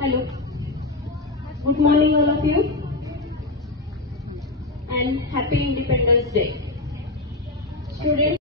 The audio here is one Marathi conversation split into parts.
Hello. Good morning all of you and happy Independence Day. Students,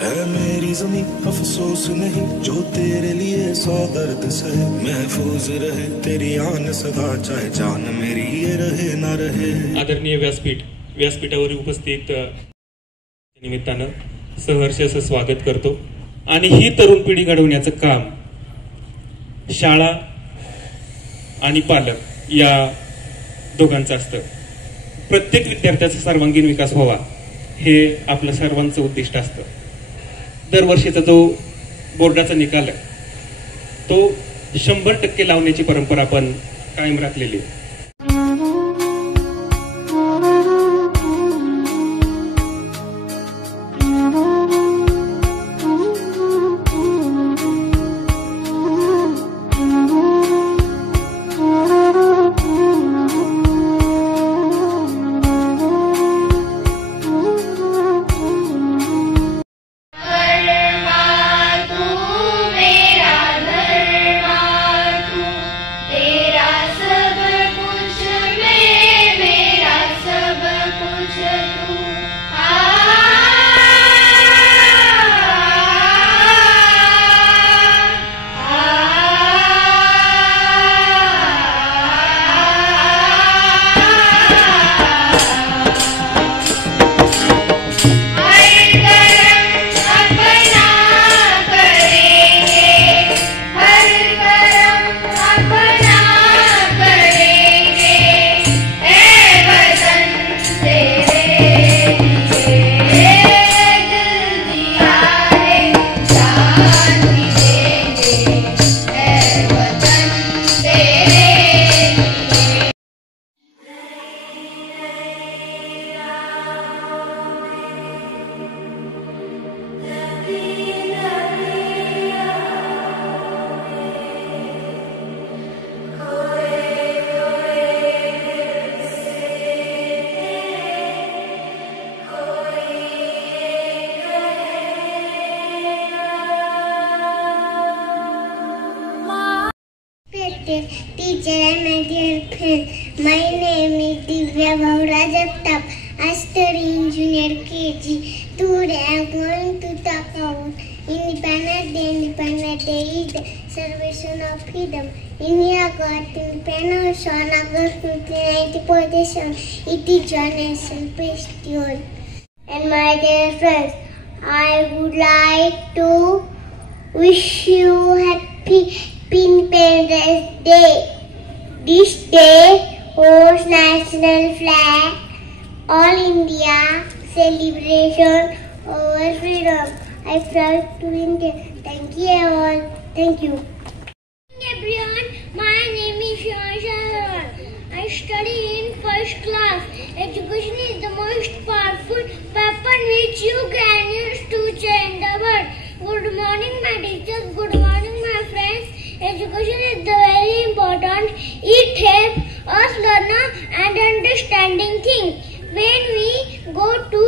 है मेरी ज़मीं अफसोस नहीं जो तेरे लिए सौ दर्द सहे, महफूज रहे तेरी आन सदा चाहे जान मेरी ये रहे ना रहे। आदरणीय व्यासपीठावर उपस्थित निमित्तानं सहर्ष असं स्वागत करतो। आणि ही तरुण पिढी घडवण्याचं काम शाळा आणि पालक या दोघांचं असतं। प्रत्येक विद्यार्थ्याचा सर्वांगीण विकास व्हावा हे आपलं सर्वांचं उद्दिष्ट असतं। दरवर्षीचा जो बोर्डाचा निकाल आहे तो 100% लावण्याची परंपरा आपण कायम राखलेली आहे। Teacher and my dear friend, my name is Divya Bhaura Jagtap. I study in junior KG. Today I am going to talk about Independence Day. Independence Day is the celebration of freedom. India got independence on August 1947. It is a national festival. And my dear friends, I would like to wish you happy Independence Day. This day holds national flag, all India celebration over freedom. I proud to India. Thank you all. Thank you. Everyone, my name is Shivansha. I study in first class. Education is the most powerful weapon which you can use to change the world. Good morning, my teachers. Good morning, my friends. Education is very important. It helps us learn and understanding things. When we go to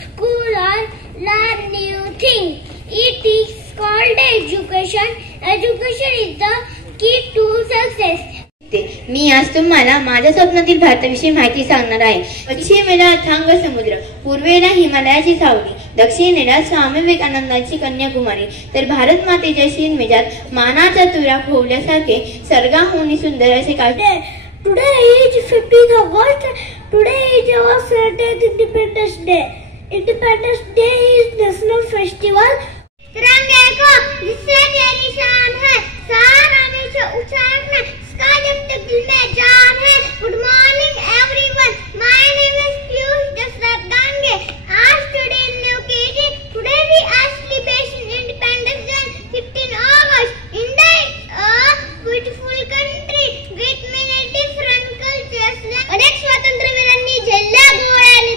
school or learn new things, it is called education. Education is the key to success. मी आज तुम्हाला माझ्या स्वप्नातील भारताविषयी माहिती सांगणार आहे। पश्चिमेला अथांग समुद्र, पूर्वेला हिमालयाची सावली, दक्षिणेला स्वामी विवेकानंदांची कन्याकुमारी, तर भारत मातेच्या शिरमेजात मानाच्या तुरा खोवल्यासारखे सर्गाहुनी सुंदर असे काढले। Today is 15th August. Today is our 30th Independence Day. Independence Day is national festival. तिरंगे को जिससे निशान है, सारा हमेशा ऊंचा रखना, इसका जब तक दिल में जान है। Good morning everyone, my name is Piyush Dashrath Gange. आज today in new KG, today we are celebration independence day 15 August. India is a beautiful country with many different cultures. अनेक स्वातंत्र्यवीरांनी झेलल्या गोळ्या आणि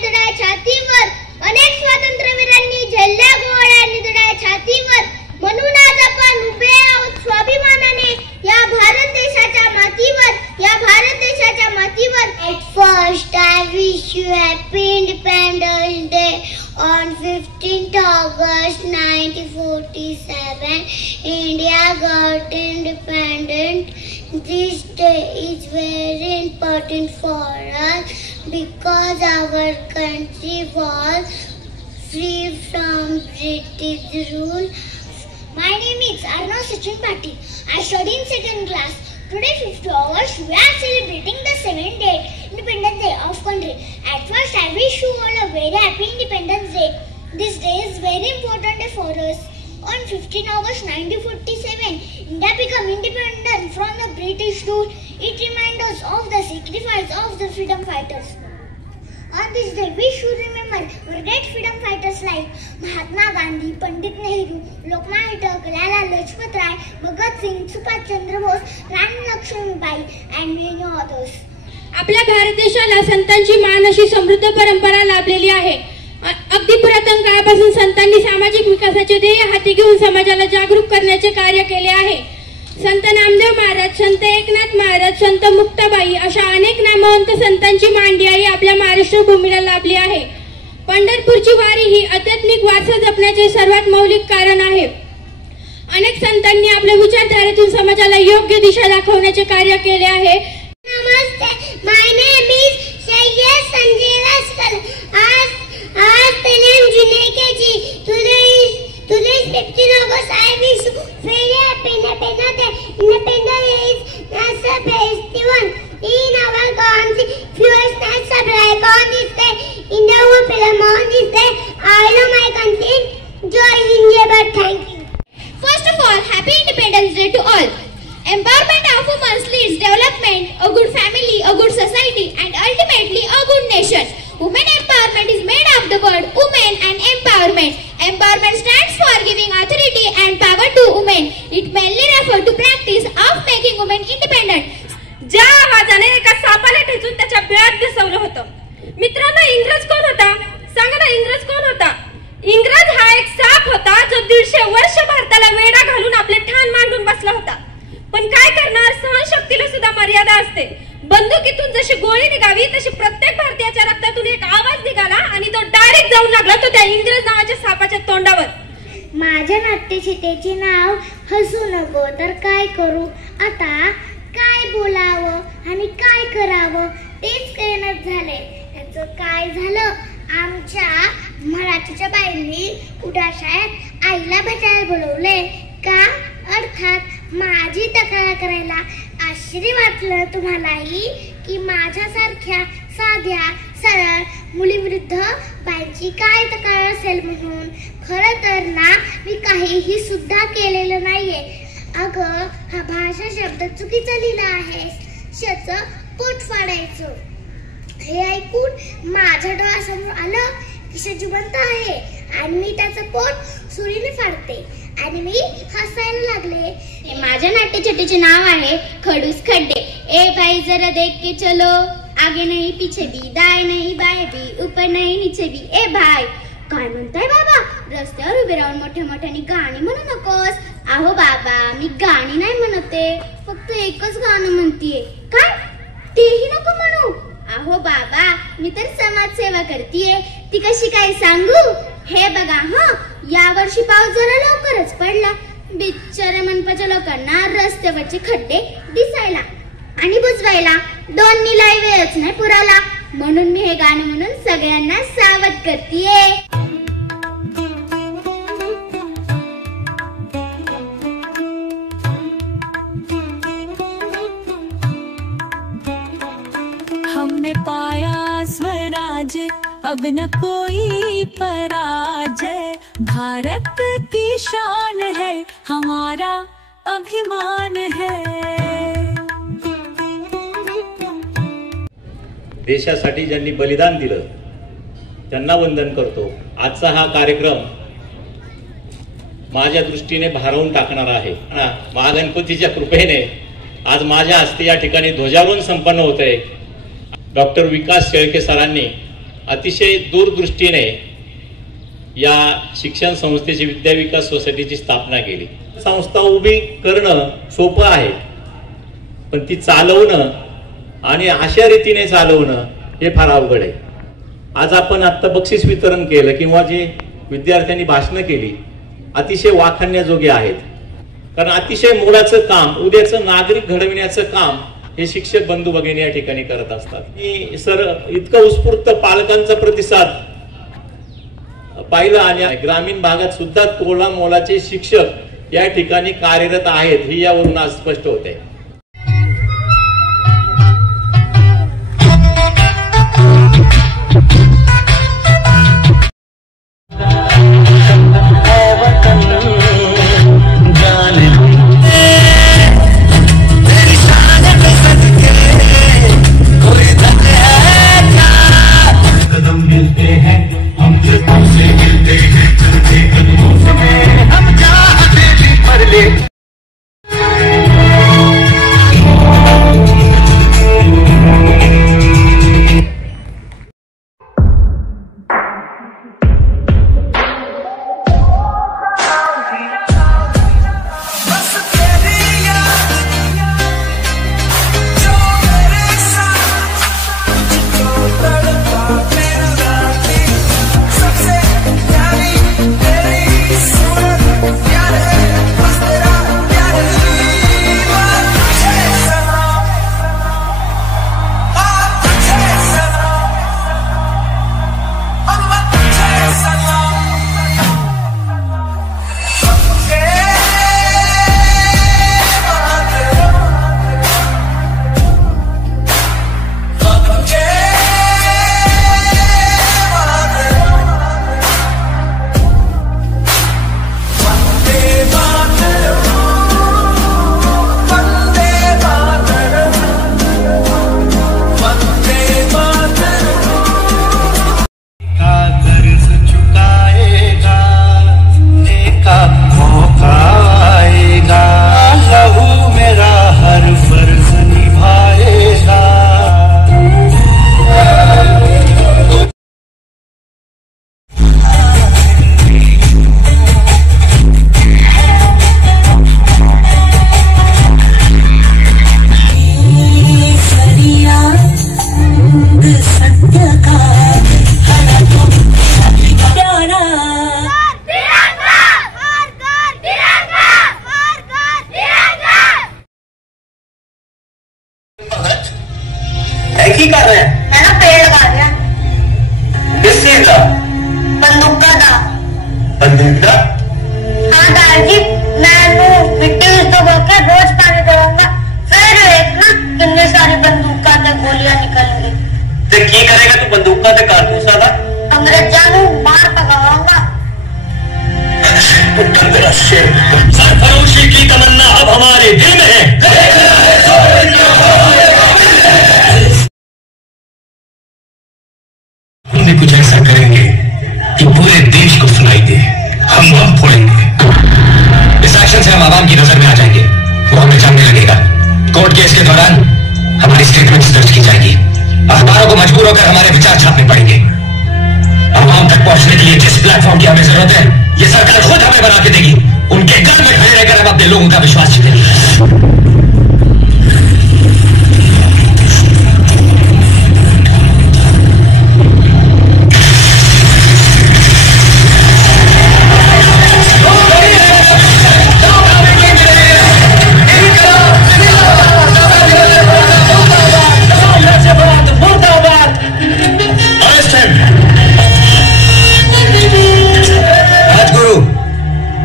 First, I wish you happy Independence Day. On 15th August 1947, India got independent. This day is very important for us because our country was free from British rule. My name is Arnav Sachin Patil. I study in 2nd class. Today, 5th August, we are celebrating the 7th day, Independence Day of country. At first, I wish you all a very happy Independence Day. This day is very important day for us. On 15 August 1947, India became independent from the British rule. It reminds us of the sacrifice of the freedom fighters. On this day, we should remember our great freedom fighters like Mahatma Gandhi, Pandit Nehru, Lokmanya Tilak, Lala Lajpat Rai, Bhagat Singh, Subhash Chandra Bose, Rani Lakshmibai, and many others. आपल्या भारत देशाला संतांची मान अशी समृद्ध परंपरा लाभलेली आहे. अगदी पुरातन काळापासून संतांनी सामाजिक विकासाचे ध्येय हाती घेऊन समाजाला जागरूक करण्याचे कार्य केले आहे. संत नामदेव महाराज, संत एकनाथ महाराज, संत मुक्ताबाई अशा अनेक नामवंत संतांची मांदियाळी आपल्या महाराष्ट्र भूमीला लाभली आहे. पंढरपूरची वारी ही आध्यात्मिक वारसा जपण्याचे सर्वात मौलिक कारण आहे. अनेक संतांनी आपल्या विचारधारेतून समाजाला योग्य दिशा दाखवण्याचे कार्य केले आहे. नमस्ते, my name is Sayyid Sanjay Laskar. आज Penem Junior KG. Today is 15 August. I wish you very happy Independence Day. Independence Day is national festival in our country. Viewers, let's subscribe on this day. India will film on this day. I love my country. Joy India, but thank you. First of all, happy Independence Day to all. Empowerment of women leads development, a good family, a good society, and ultimately a good nation. Women empowerment is made of the word women and empowerment. Empowerment stands for giving authority and power to women. It mainly refers to practice of making women independent. ज्या आवाजाने एका सापाला ठेचून त्याच्या बिळात बसवलं होतं. मित्रांनो, इंग्रज कोण होता? सांगा ना, इंग्रज कोण होता? इंग्रज हा एक साप होता जो 150 वर्ष भारताला वेढा घालून आपले ठाण मांडून बसला होता. पण काय करणार, सहनशक्तीला सुद्धा मर्यादा असते. बंदुकीतून जशी गोळी निघावी तशी प्रत्येक भारतीयाच्या रक्तातून एक आवाज निघाला आणि तो डायरेक्ट जाऊन लागला तो त्या इंग्रज नावाच्या सापाच्या तोंडावर. माझ्या नाट्यचितेचे नाव हसू नको तर काय करू. आता काय बोलावं आणि काय करावं तेच कळेनाच झाले. याचं काय झालं, आमच्या मराठीच्या बाईंनी उद्या शाळेत आईला भेटायला बोलवले का, अर्थात माझी तक्रार करायला. आश्चर्य वाटलं तुम्हालाही की माझ्यासारख्या साध्या सरळ मुलीविरुद्ध बाईंची काय तक्रार असेल म्हणून. खरं तर ना, मी काहीही सुद्धा केलेलं नाहीये. अगं, हा भाषा शब्द चुकीचा लिहिला आहे. शचं पोट फाडायचं. हे ऐकून माझ्या डोळ्यासमोर आलं की जिवंत आहे आणि मी त्याचं पोट सुरीने फाडते आणि मी हसायला लागले. माझ्या नाट्यचितेचे नाव आहे खडूस खड्डे. ए भाई जरा देख के चलो, आगे नहीं पीछे भी, दाएं नहीं बाएं भी, ऊपर नहीं नीचे भी. ए भाई, काय म्हणताय बाबा? रस्त्यावर उभे राहून मोठ्या मोठ्याने गाणी म्हणू नकोस. अहो बाबा, मी गाणी नाही म्हणते, फक्त एकच गाणं म्हणतीये. काय? तेही नको म्हणू. अहो बाबा, मी तर समाजसेवा करतीये. ती कशी काय सांगू? हे बघा, या वर्षी पाऊस जरा लवकरच पडला. बिचाऱ्या मनपाच्या लोकांना रस्त्यावरचे खड्डे दिसायला आणि बुजवायला दोन्हीला वेळच नाही पुराला. म्हणून मी हे गाणं म्हणून सगळ्यांना सावध करतीये. हमने पाया स्वराज, अब न कोई पराजय. भारत की शान है, हमारा अभिमान है. देशासाठी ज्यांनी बलिदान दिलं त्यांना वंदन करतो. आजचा हा कार्यक्रम माझ्या दृष्टीने भारावून टाकणारा आहे. महागणपतीच्या कृपेने आज माझ्या हस्ते या ठिकाणी ध्वजारोहण संपन्न होत आहे. डॉक्टर विकास शेळके सरांनी अतिशय दूरदृष्टीने या शिक्षण संस्थेची विद्या विकास सोसायटीची स्थापना केली. संस्था उभी करणं सोपं आहे, पण ती चालवणं आणि अशा रीतीने चालवणं हे फार अवघड आहे. आज आपण आत्ता बक्षीस वितरण केलं किंवा जे विद्यार्थ्यांनी भाषणं केली अतिशय वाखाणण्याजोगे आहेत. कारण अतिशय मोलाचं काम, उद्याचं नागरिक घडविण्याचं काम हे शिक्षक बंधू भगिनी या ठिकाणी करत असतात. की सर इतकं उत्स्फूर्त पालकांचा प्रतिसाद पाहिला आणि ग्रामीण भागात सुद्धा तोला मोलाचे शिक्षक या ठिकाणी कार्यरत आहेत ही यावरून आज स्पष्ट होते. की कर रहे हैं? मैं ना पेड़ लगा दिया। किस चीज का? बंदूक का था। बंदूक का? हाँ दादाजी, मैं मिट्टी तो भरकर रोज पानी दूंगा, फिर देखना कितनी सारी बंदूक का गोलियां निकलेंगी। तो की करेगा तू बंदूक का कारतूस का? अंग्रेजों मार पकाऊंगा। सरफरोशी की तमन्ना अब हमारे दिल में है। हम कुछ ऐसा करेंगे कि पूरे देश को सुनाई दे। हम बम फोड़ेंगे। इस एक्शन से हम आवाम की नजर में आ जाएंगे, वो हमें जानने लगेगा। कोर्ट केस के दौरान हमारी स्टेटमेंट्स दर्ज की जाएगी। अखबारों को मजबूर होकर हमारे विचार छापने पड़ेंगे। आवाम तक पहुंचने के लिए जिस प्लेटफॉर्म की हमें जरूरत है, ये सरकार खुद हमें बना के देगी। उनके घर में खड़े रहकर हम अपने लोगों का विश्वास जीतेंगे।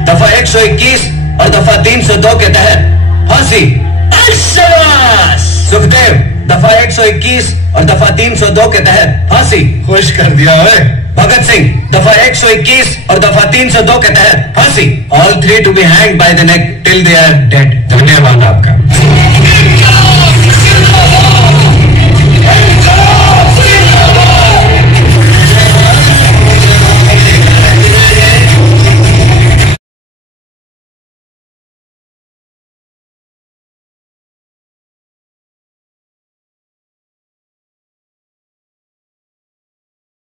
दफा 121 और दफा 302 के तहत फांसी। सुखदेव, दफा 121 और दफा 302 के तहत फांसी। खुश कर दिया है। भगत सिंह, दफा 121 और दफा 302 के तहत फांसी। All 3 to be hanged by the neck till they are dead. धन्यवाद आपका।